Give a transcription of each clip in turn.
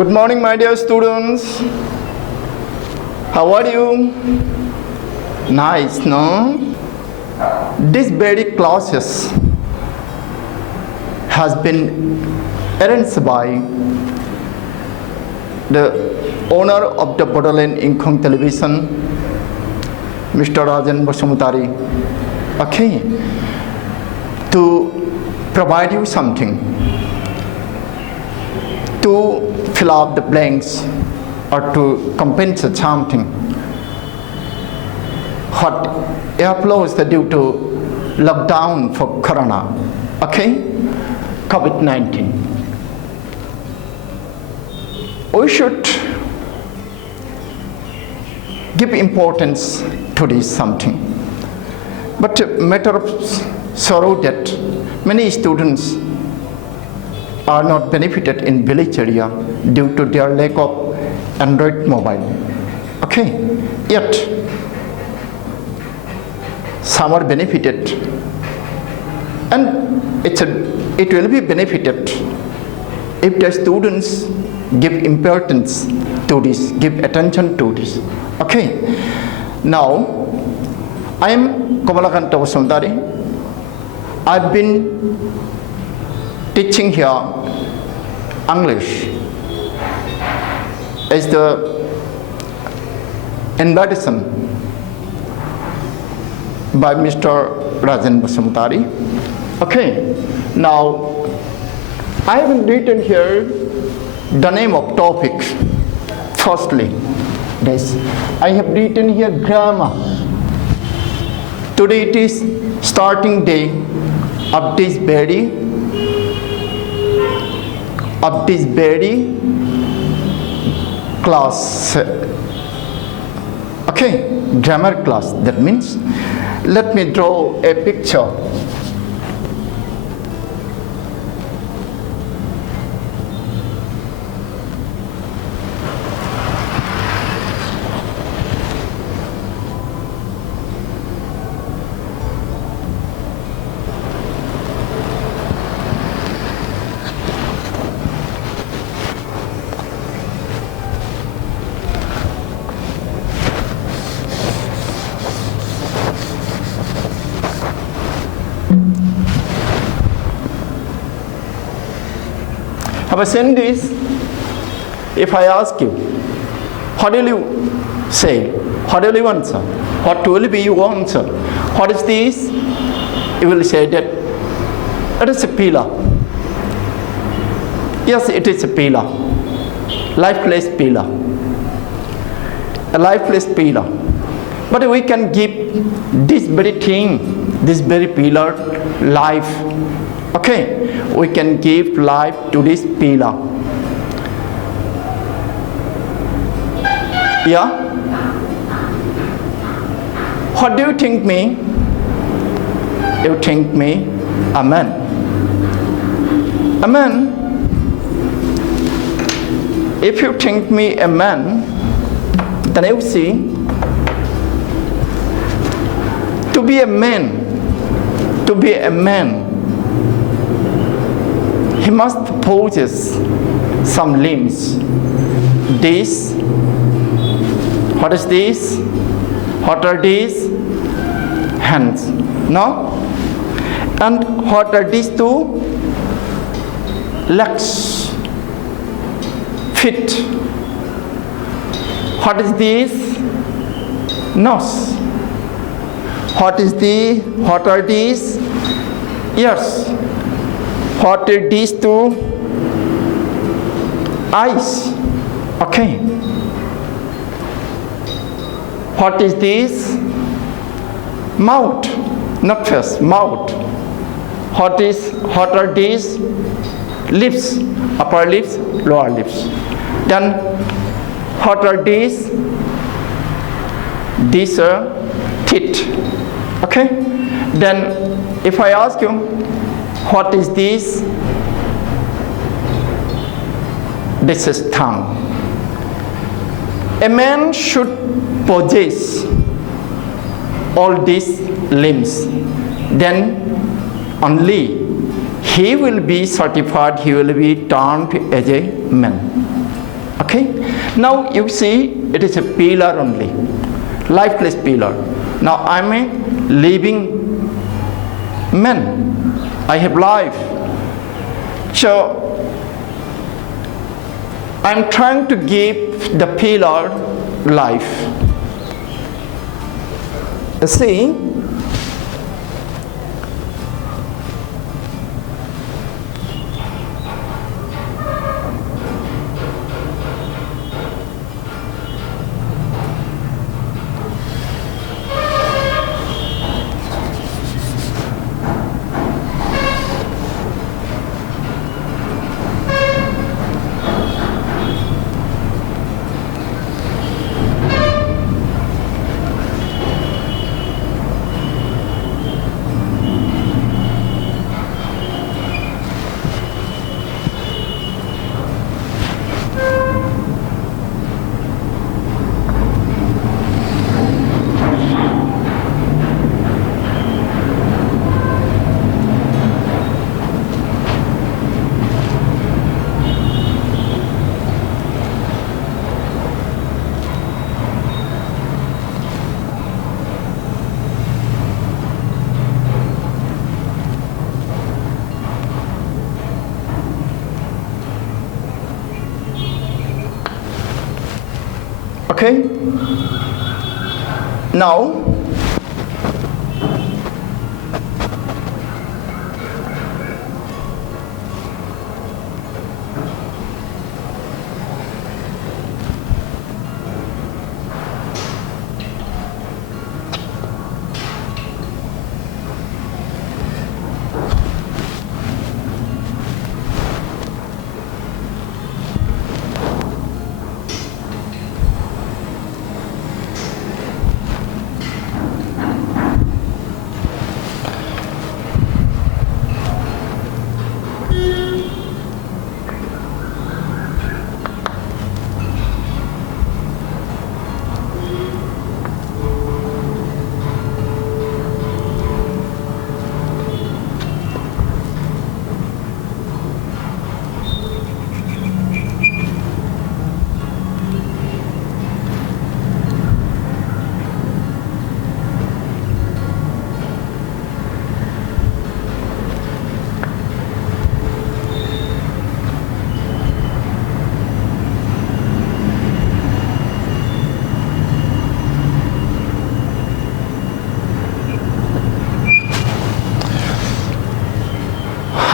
Good morning, my dear students. How are you? Nice, no? This very classes has been arranged by the owner of the Bodoland Inkong Television, Mr. Rajan Basumutari, okay, to provide you something, to fill up the blanks or to compensate something. What airflows due to lockdown for Corona, okay, COVID-19. We should give importance to this something. But matter of sorrow that many students are not benefited in village area due to their lack of Android mobile. Okay, yet some are benefited, and it will be benefited if the students give importance to this, give attention to this. Okay, now I am Kamalakanta Vasundari. I've been teaching here English as the invitation by Mr. Rajan Basumutari. Okay, now I have written here the name of topic. Firstly, this I have written here grammar. Today it is starting day of this very class. Okay, grammar class. That means, let me draw a picture. Have I seen this? If I ask you, what will you say? What will you answer? What will be your answer? What is this? You will say that it is a pillar. Yes, it is a pillar. Lifeless pillar. A lifeless pillar. But we can give this very thing, this very pillar, life. Okay, we can give life to this pillar. Yeah? What do you think me? You think me a man. A man. If you think me a man, then you see, to be a man, he must possess some limbs. This, what is this? What are these? Hands, no? And what are these two? Legs, feet. What is this? Nose. What are these? Ears. What are these two? Eyes. Okay. What is this? Mouth. Not face, mouth. What are these? Lips. Upper lips, lower lips. Then what are these? These are teeth. Okay. Then if I ask you, what is this? This is tongue. A man should possess all these limbs. Then only he will be certified, he will be termed as a man. Okay, now you see it is a pillar only, lifeless pillar. Now I'm a living man, I have life. So I'm trying to give the pillar life. See, okay, now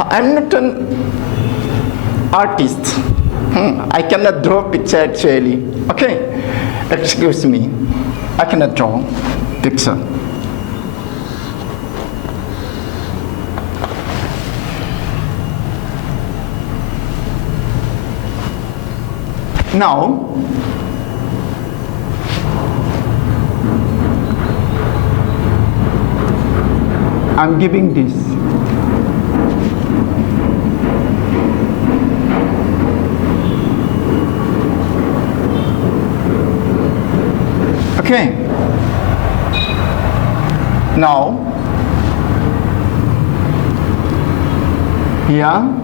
I'm not an artist. I cannot draw picture actually. Okay, excuse me. I cannot draw picture. Now, I'm giving this. Okay. Now, here,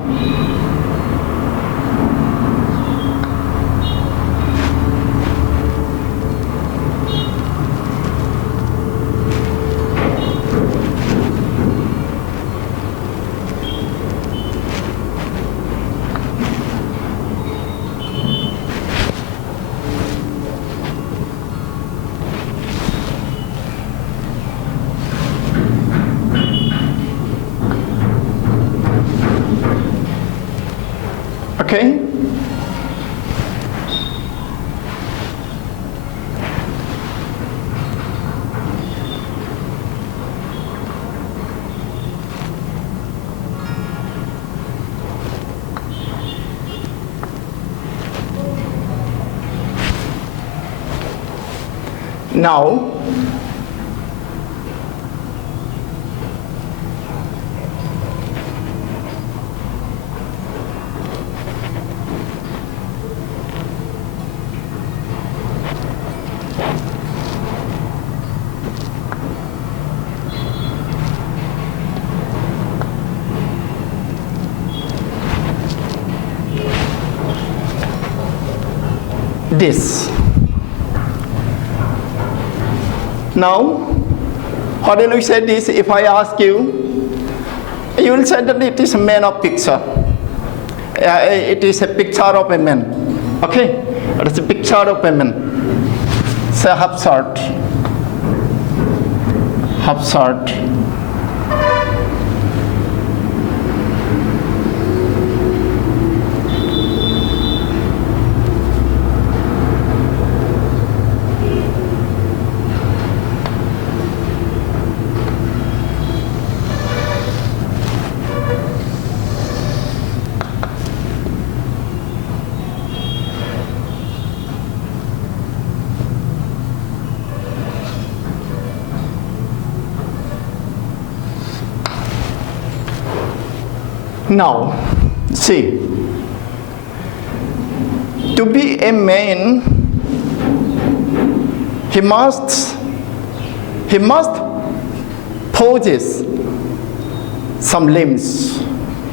okay. Now, this. Now, how do you say this? If I ask you, you will say that it is a man of picture. It is a picture of a man. Okay? It is a picture of a man. Say half shirt. Half shirt. Now, see, to be a man, he must possess some limbs,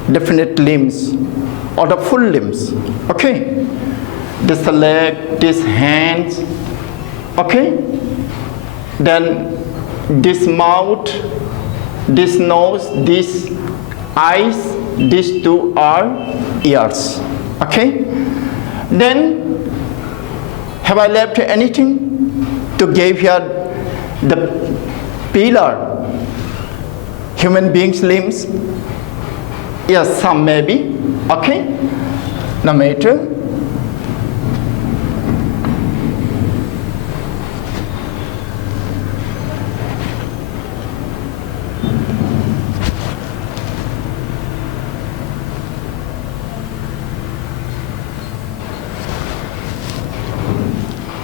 definite limbs, or the full limbs. Okay, this leg, this hands. Okay, then this mouth, this nose, this eyes. These two are ears. Okay? Then, have I left anything to give here the pillar, human beings' limbs? Yes, some maybe. Okay? No matter.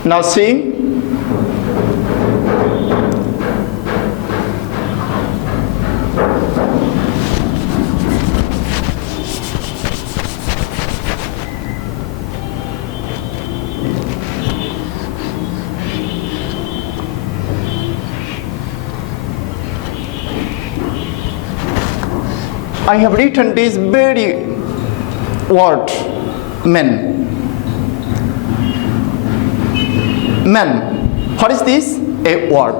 Now see, I have written this very word, men. Man, what is this? A word.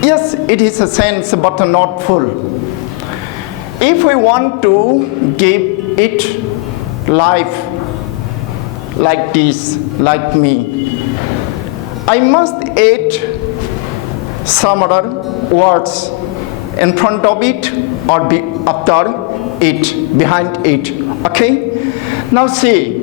Yes, it is a sense but not full. If we want to give it life like this, like me, I must add some other words in front of it or after it, behind it. Okay? Now see.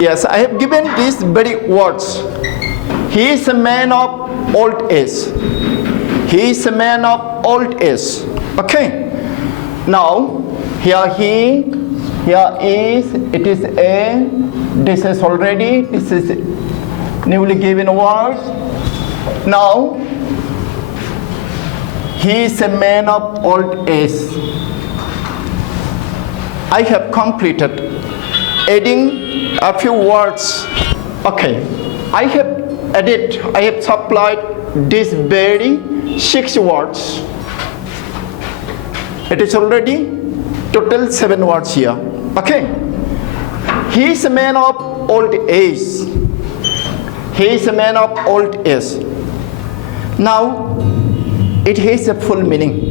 Yes, I have given these very words. He is a man of old age. He is a man of old age. Okay. Now, here he, here is, it is a, this is already, this is newly given words. Now, he is a man of old age. I have completed adding a few words. Okay, I have added, I have supplied this very 6 words. It is already total 7 words here. Okay, he is a man of old age. He is a man of old age. Now, it has a full meaning.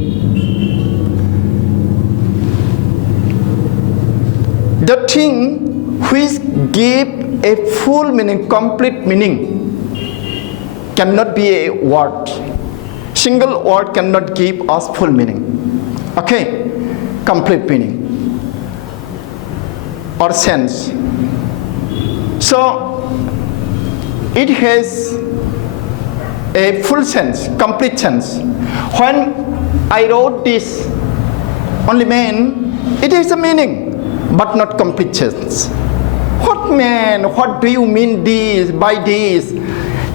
The thing which give a full meaning, complete meaning, cannot be a word. Single word cannot give us full meaning. Okay, complete meaning or sense. So it has a full sense, complete sense. When I wrote this only man, it is a meaning, but not complete sense. What man? What do you mean this by this?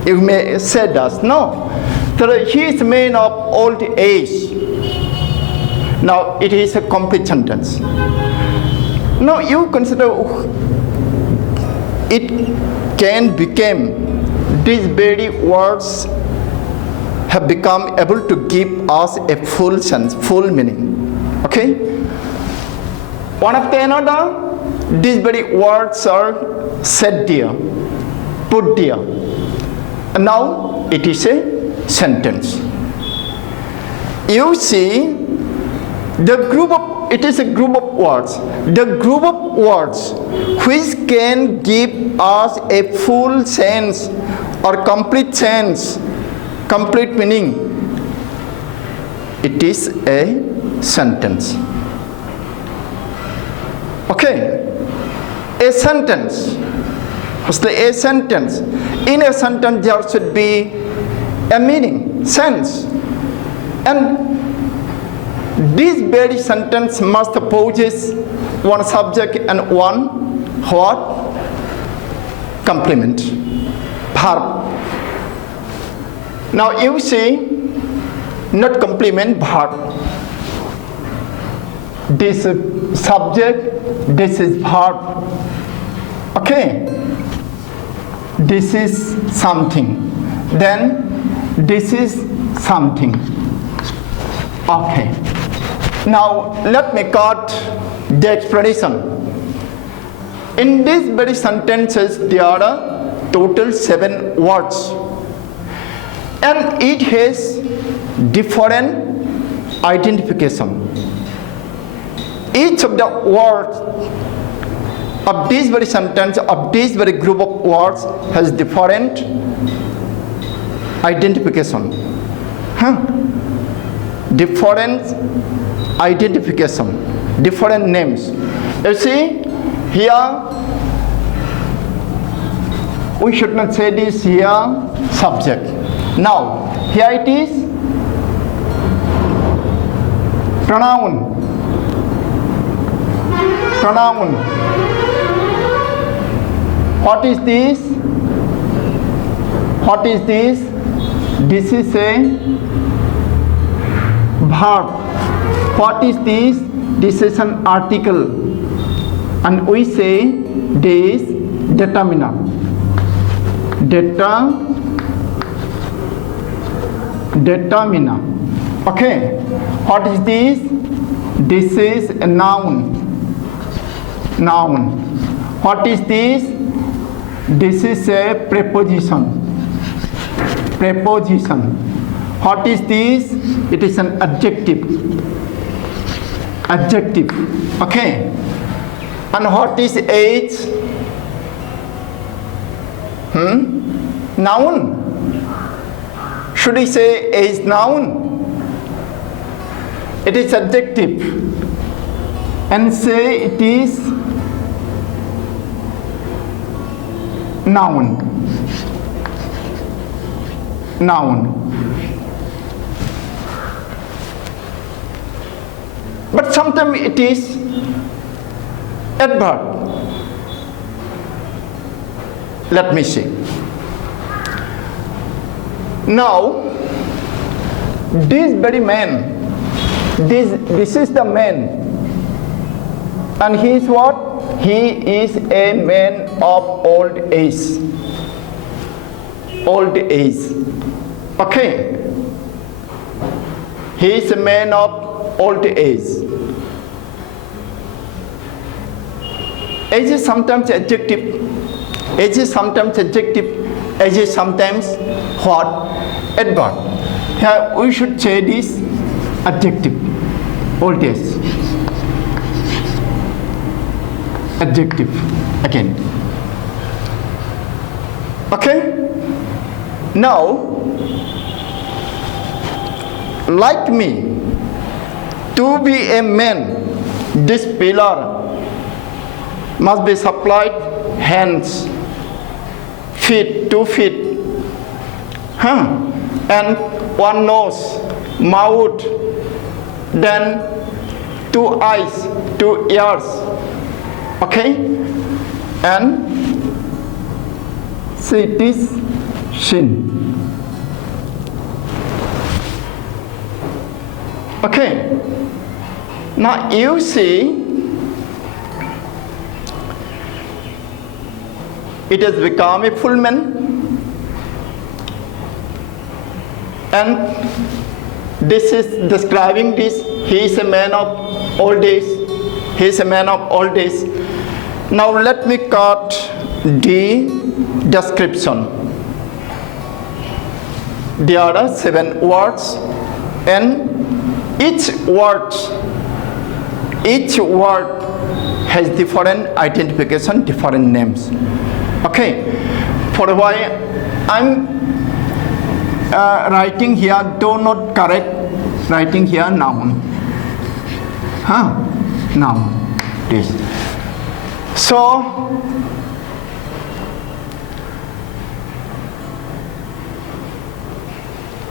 You may say that. No. So he is a man of old age. Now it is a complete sentence. Now you consider it can become, these very words have become able to give us a full sense, full meaning. Okay? One after another, these very words are said there, put there. And now it is a sentence. You see, it is a group of words. The group of words which can give us a full sense or complete sense, complete meaning, it is a sentence. Okay, a sentence. Firstly, a sentence. In a sentence there should be a meaning, sense. And this very sentence must possess one subject and one what? Complement, verb. Now you see, not complement, verb. This is subject, this is verb. Okay, this is something, then this is something. Okay. Now let me cut the explanation. In these very sentences there are total 7 words, and it has different identification. Each of the words of this very sentence, of this very group of words, has different identification. Different identification, different names. You see, here, we should not say this here, subject. Now, here it is, pronoun. Pronoun. What is this? What is this? This is a verb. What is this? This is an article, and we say this determiner. Determiner. Okay. What is this? This is a noun. Noun. What is this? This is a preposition. Preposition. What is this? It is an adjective. Adjective. Okay. And what is age? Noun. Should I say age noun? It is adjective. And say it is noun. Noun. But sometimes it is adverb. Let me see. Now, this very man, this is the man, and he is what? He is a man of old age. Old age. Okay. He is a man of old age. Age is sometimes adjective. Age is sometimes adjective. Age is sometimes what? Adverb. Here we should say this adjective. Old age. Adjective again. Okay? Now, like me, to be a man, this pillar must be supplied hands, feet, 2 feet, and one nose, mouth, then 2 eyes, 2 ears, okay, and see it is shin. Okay, now you see it has become a full man, and this is describing this. He is a man of old days. He is a man of old days. Now let me cut the description. There are 7 words, and each word has different identification, different names. Okay, for why I'm writing here, do not correct writing here noun. Noun. This. So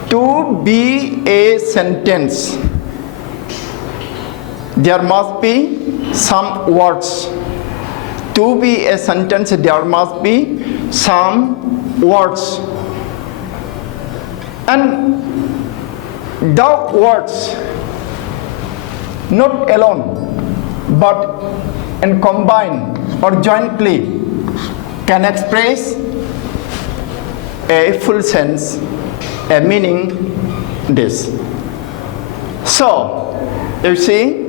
to be a sentence, there must be some words. To be a sentence, there must be some words. And the words, not alone, but and combined or jointly, can express a full sense, a meaning, this. So, you see,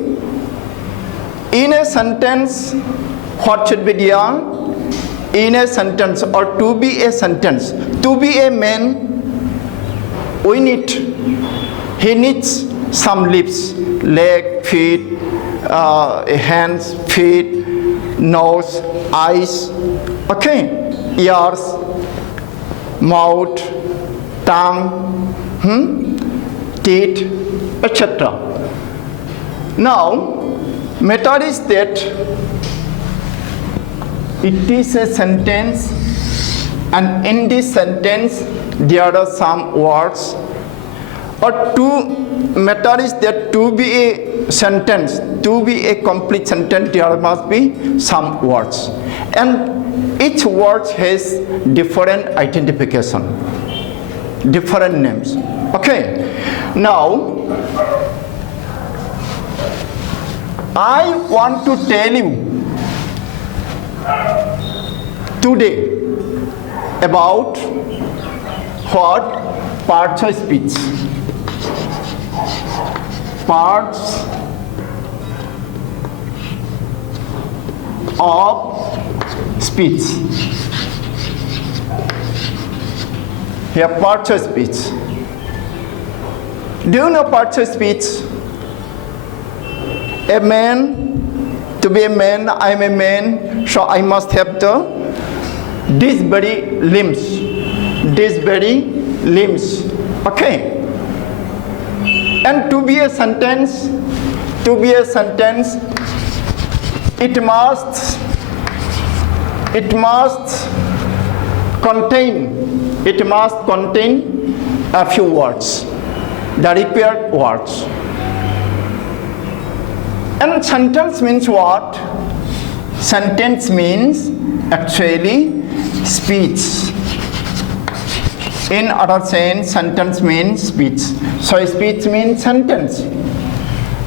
in a sentence, what should be there? In a sentence, or to be a sentence, to be a man, he needs some lips, leg, feet, hands, feet, nose, eyes, okay, ears, mouth, tongue, teeth, etc. Now, matter is that it is a sentence, and in this sentence there are some words. Or matter is that to be a sentence, to be a complete sentence, there must be some words, and each word has different identification, different names. Okay, now I want to tell you today about what? Parts of speech. Parts of speech. Here, parts of speech. Do you know parts of speech? A man, to be a man, I am a man, so I must have these very limbs, okay? And to be a sentence, it must contain a few words, the required words. And sentence means what? Sentence means actually speech. In other sense, sentence means speech. So speech means sentence.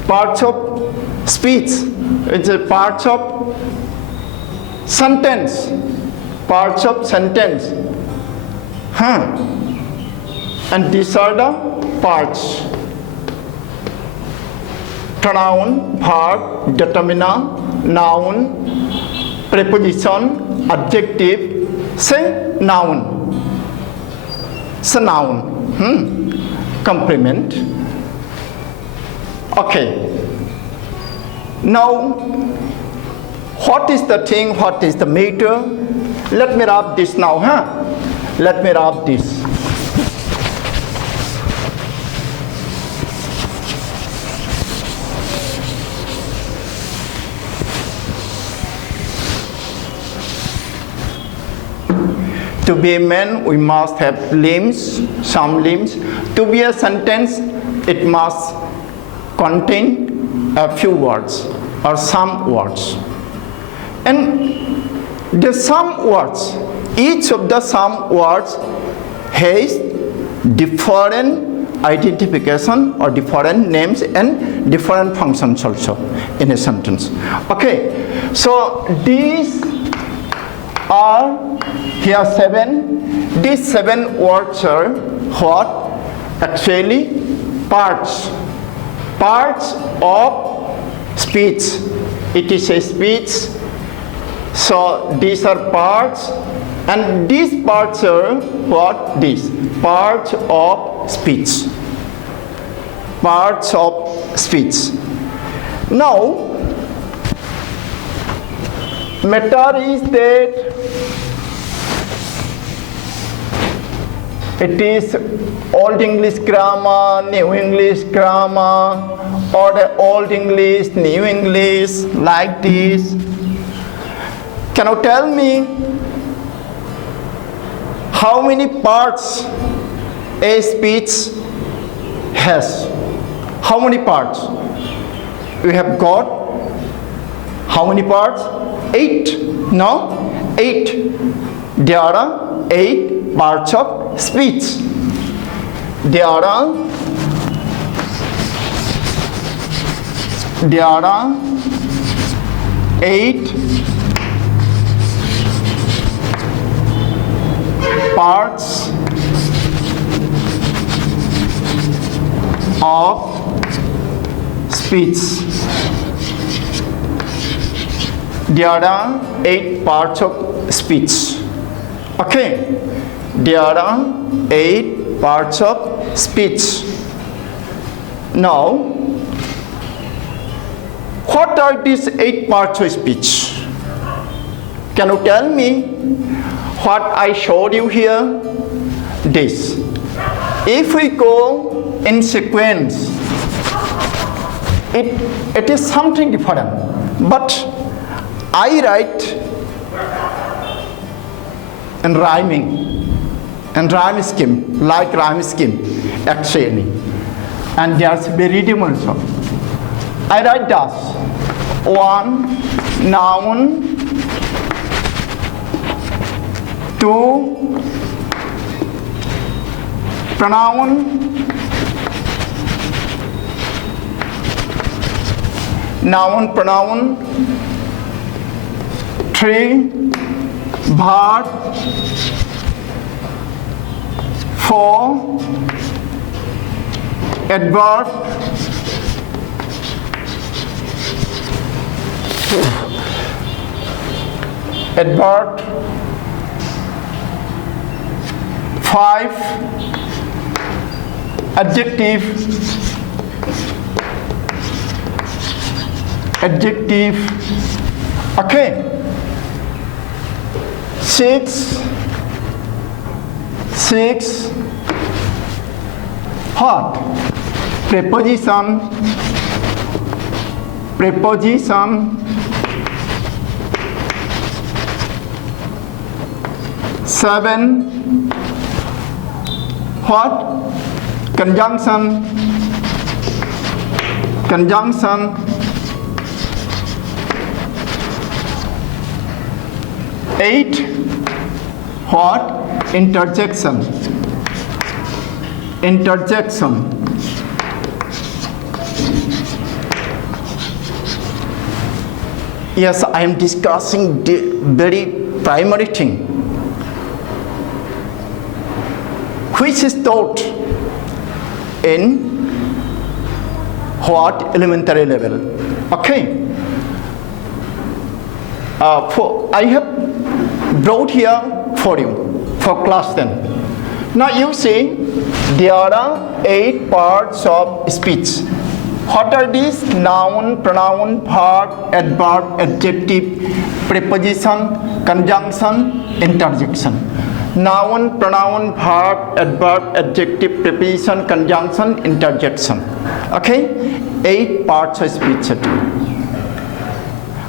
Parts of speech, it's a parts of sentence. Parts of sentence. And these are the parts. Pronoun, verb, determiner, noun, preposition, adjective, say noun. So noun, complement. Okay. Now, what is the thing? What is the matter? Let me wrap this now, Let me wrap this. To be a man, we must have limbs, some limbs. To be a sentence, it must contain a few words or some words. And the some words, each of the some words has different identification or different names and different functions also in a sentence. Okay, so these are here 7. These 7 words are what? Actually parts of speech. It is a speech. So these are parts, and these parts are what? These parts of speech. Parts of speech. Now, matter is that it is Old English grammar, New English grammar, or the Old English, New English, like this. Can you tell me how many parts a speech has? How many parts? We have got how many parts? 8. No? 8. There are 8 parts of speech. There are 8 parts of speech. There are 8 parts of speech. Okay, there are 8 parts of speech. Now, what are these 8 parts of speech? Can you tell me what I showed you here? This. If we go in sequence, it is something different. But I write in rhyming, and rhyme scheme, like rhyme scheme, actually. And there's a rhythm also. I write thus: 1, noun, 2, pronoun, noun, pronoun, 3, verb, 4, adverb, 5, adjective, 6, what? Preposition, 7, what? Conjunction, 8, what? Interjection. Yes, I am discussing the very primary thing, which is taught in what? Elementary level. Okay. I have brought here for you for class 10. Now you see there are 8 parts of speech. What are these? Noun, pronoun, verb, adverb, adjective, preposition, conjunction, interjection. Noun, pronoun, verb, adverb, adjective, preposition, conjunction, interjection. Okay? 8 parts of speech.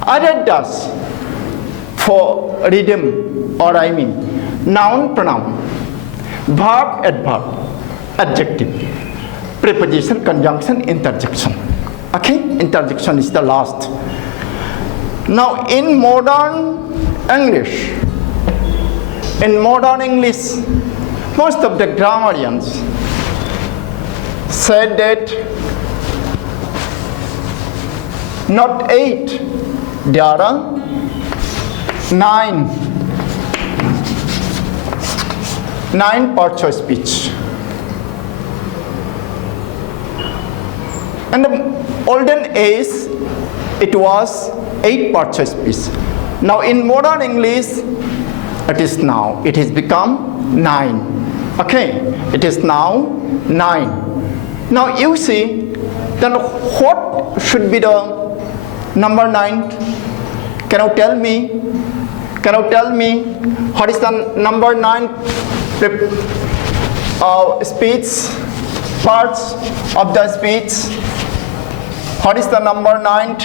I read thus for rhythm or rhyming: noun, pronoun, verb, adverb, adjective, preposition, conjunction, interjection. Okay, interjection is the last. Now in modern English, most of the grammarians said that not 8, there are 9 parts of speech. In the olden age, it was 8 parts of speech. Now in modern English, it has become 9. Okay, it is now 9. Now you see, then what should be the number 9? Can you tell me? What is the number 9 speech parts of the speech? What is the number 9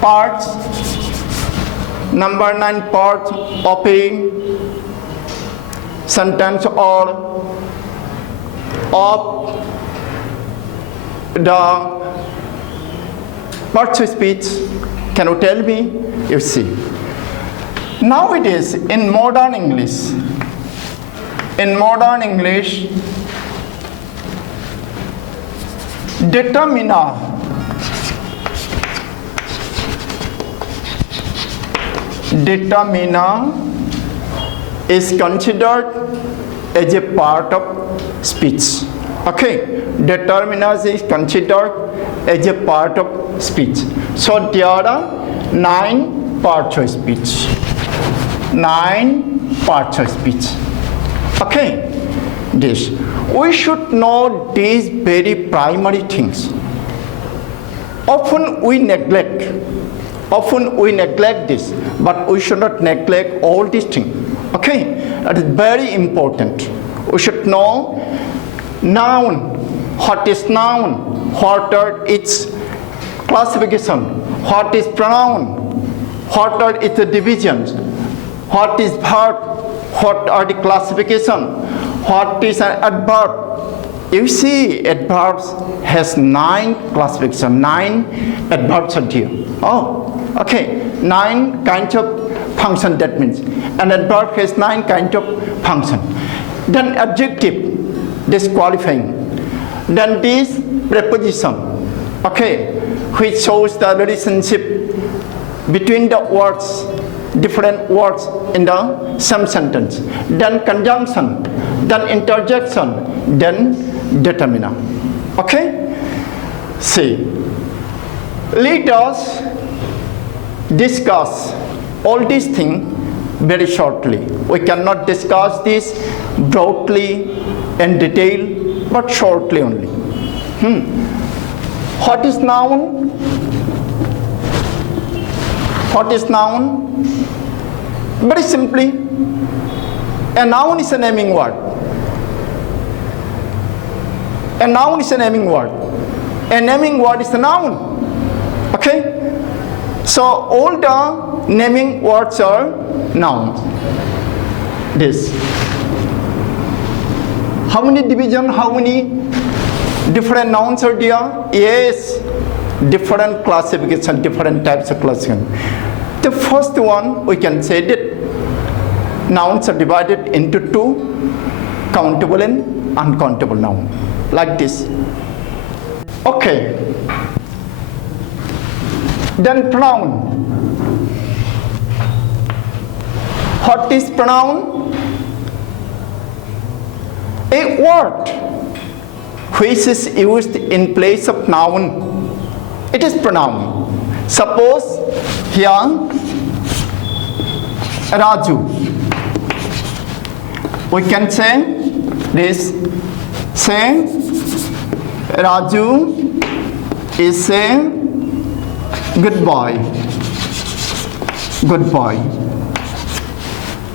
parts? Number 9 parts of a sentence or of the parts of speech. Can you tell me? You see. Nowadays, in modern English, determiner is considered as a part of speech. Okay, determiner is considered as a part of speech. So there are 9 parts of speech. 9 parts of speech. Okay, this. We should know these very primary things. Often we neglect this, but we should not neglect all these things. Okay, that is very important. We should know noun. What is noun? What are its classification? What is pronoun? What are its divisions? What is verb? What are the classification? What is an adverb? You see, adverbs has 9 classification. 9 adverbs are here. Oh, okay. 9 kinds of function, that means. An adverb has 9 kinds of function. Then adjective, disqualifying. Then this preposition, okay, which shows the relationship between the words, different words in the same sentence. Then conjunction, then interjection, then determiner. Okay? See, let us discuss all these things very shortly. We cannot discuss this broadly in detail, but shortly only. What is noun? What is noun? Very simply, a noun is a naming word. A noun is a naming word. A naming word is a noun. Okay? So all the naming words are nouns. This. How many divisions, how many different nouns are there? Yes, different classification, different types of classification. The first one, we can say that nouns are divided into 2, countable and uncountable noun, like this. Okay. Then pronoun. What is pronoun? A word which is used in place of noun. It is pronoun. Suppose here Raju. We can say this. Say Raju is a good boy. Good boy.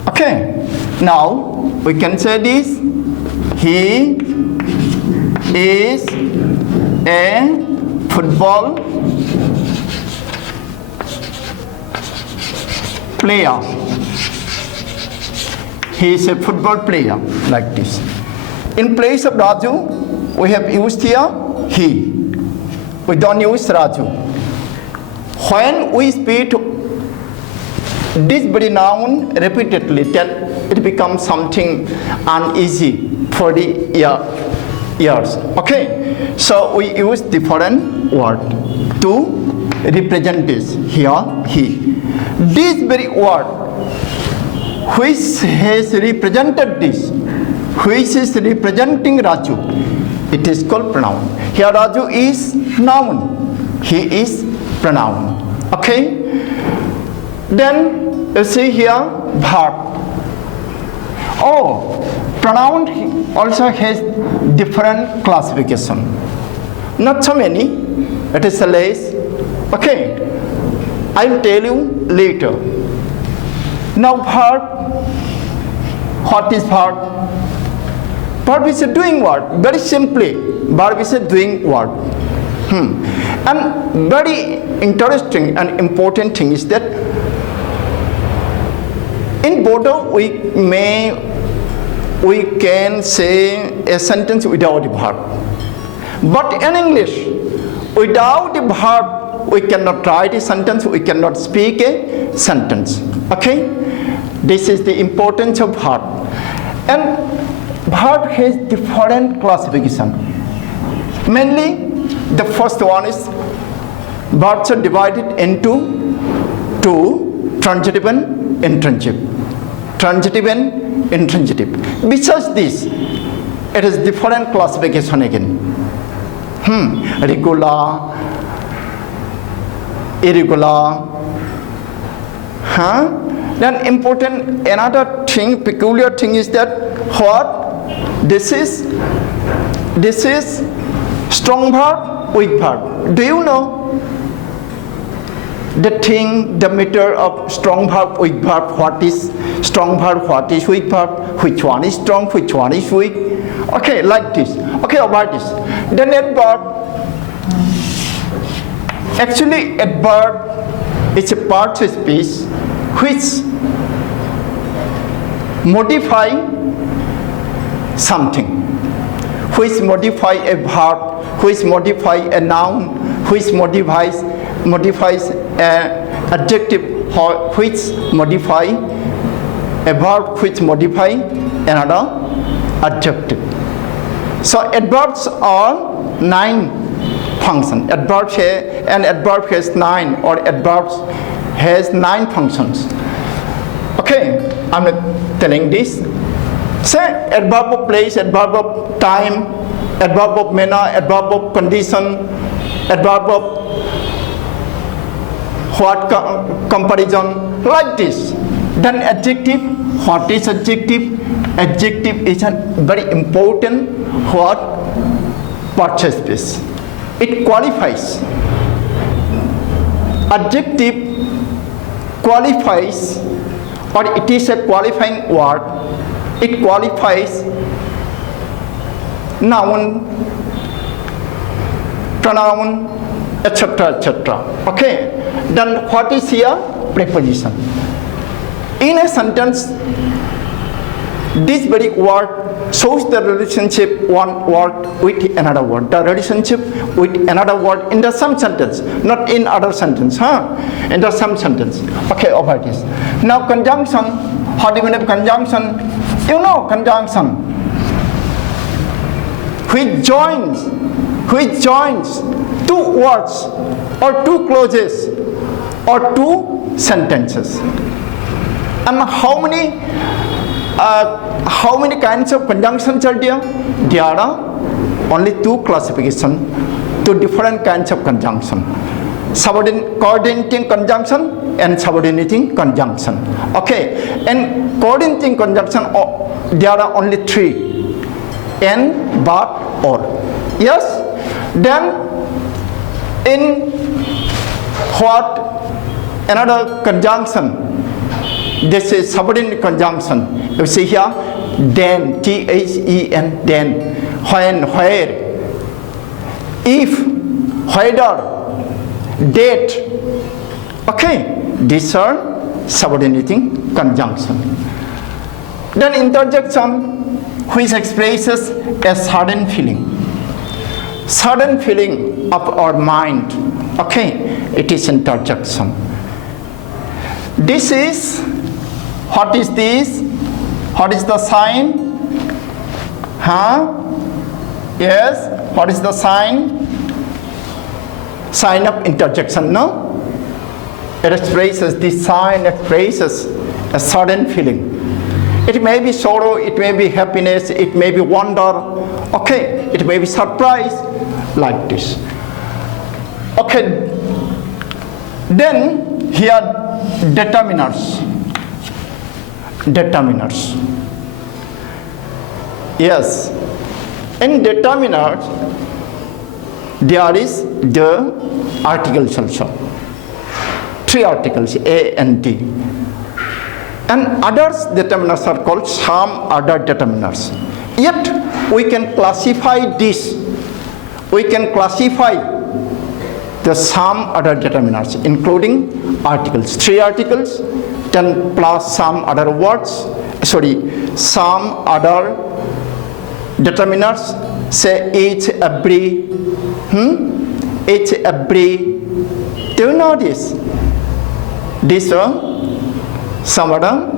Okay. Now we can say this. He is a football player. He is a football player, like this. In place of Raju, we have used here he. we don't use Raju. When we speak this very noun repeatedly, then it becomes something uneasy for the ears. Okay, so we use different word to represent this. Here, he. This very word, which has represented this, which is representing Raju, it is called pronoun. Here Raju is noun, he is pronoun. Okay, then you see here verb. Oh, pronoun also has different classification. Not so many, it is less. Okay, I will tell you later. Now verb, what is verb? Verb is a doing word, very simply, verb is a doing word. And very interesting and important thing is that in Bodo we can say a sentence without the verb. But in English, without the verb, we cannot write a sentence, we cannot speak a sentence. Okay? This is the importance of verb. And verb has different classification. Mainly, the first one is verbs are divided into two, transitive and intransitive. Transitive and intransitive. Besides this, it is different classification again. Regular, irregular. Then important another thing, peculiar thing is that what? This is strong verb, weak verb. Do you know the thing, the meter of strong verb, weak verb? What is strong verb, what is weak verb? Which one is strong, which one is weak? Okay, like this. Okay, about this. Then adverb. Actually, adverb is a part of speech which modify something, which modify a verb, which modify a noun, which modifies an adjective, which modify a verb, which modify another adjective. So adverbs are 9 functions. An adverb has 9, or adverbs has 9 functions. Okay, I'm not telling this. Say adverb of place, adverb of time, adverb of manner, adverb of condition, adverb of what comparison, like this. Then adjective, what is adjective? Adjective is a very important what? Part of speech. It qualifies. Adjective qualifies, or it is a qualifying word. It qualifies noun, pronoun, etc., etc. Okay. Then what is here? Preposition. In a sentence, this very word shows the relationship one word with another word. The relationship with another word in the same sentence, not in other sentence. In the same sentence. Okay, over this. Now conjunction. How do you mean conjunction? You know conjunction. Which joins two words or two clauses or two sentences. And how many kinds of conjunctions are there? There are only 2 classifications, 2 different kinds of conjunction. Coordinating conjunction and subordinating conjunction. Okay, and coordinating conjunction, there are only 3. And, but, or. Yes? Then, in what? Another conjunction. This is subordinate conjunction. You see here, then, T-H-E-N, then, when, where, if, whether, date. Okay, these are subordinating conjunction. Then interjection, which expresses a certain feeling. sudden feeling of our mind. Okay, it is interjection. This is, what is this? What is the sign? Yes, what is the sign? Sign of interjection, no? It expresses, this sign expresses a sudden feeling. It may be sorrow, it may be happiness, it may be wonder, okay, it may be surprise, like this. Okay, then here determiners. Determiners. Yes, in determiners there is the articles also. 3 articles, A and D. And others determiners are called some other determiners. Yet we can classify this. We can classify the some other determiners, including articles. 3 articles, then plus some other words. Some other determiners. Say each, every. Each, every. Do you know this? These are some other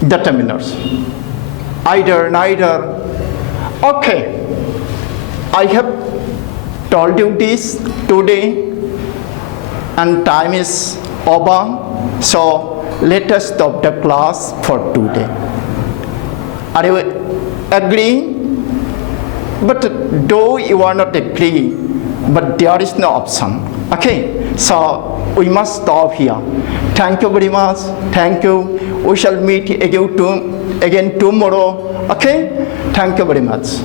determiners. Either, neither. Okay, I have told you this today and time is over, so let us stop the class for today. Are you agree? But though you are not agree, but there is no option. Okay, so we must stop here. Thank you very much. Thank you. We shall meet again tomorrow. Okay, thank you very much.